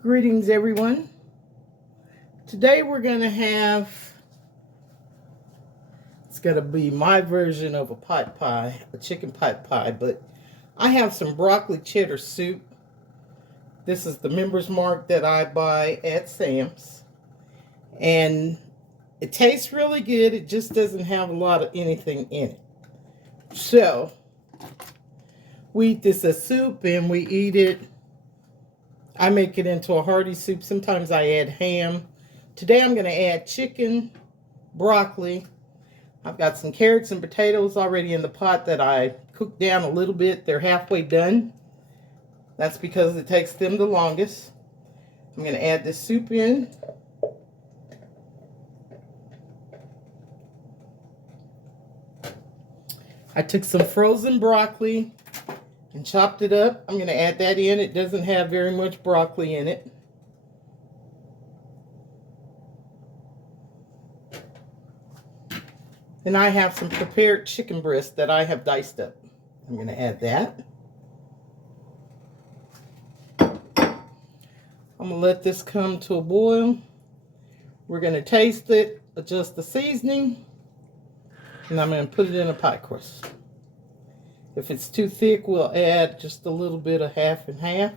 Greetings, everyone. Today we're going to have, it's going to be my version of a pot pie, a chicken pot pie, but I have some broccoli cheddar soup. This is the Member's Mark that I buy at Sam's. And it tastes really good. It just doesn't have a lot of anything in it. So, we eat this as soup and we eat it. I make it into a hearty soup. Sometimes I add ham. Today I'm going to add chicken, broccoli. I've got some carrots and potatoes already in the pot that I cooked down a little bit. They're halfway done. That's because it takes them the longest. I'm going to add this soup in. I took some frozen broccoli and chopped it up. I'm going to add that in. It doesn't have very much broccoli in it. And I have some prepared chicken breast that I have diced up. I'm going to add that. I'm going to let this come to a boil. We're going to taste it, adjust the seasoning, and I'm going to put it in a pie crust. If it's too thick, we'll add just a little bit of half and half.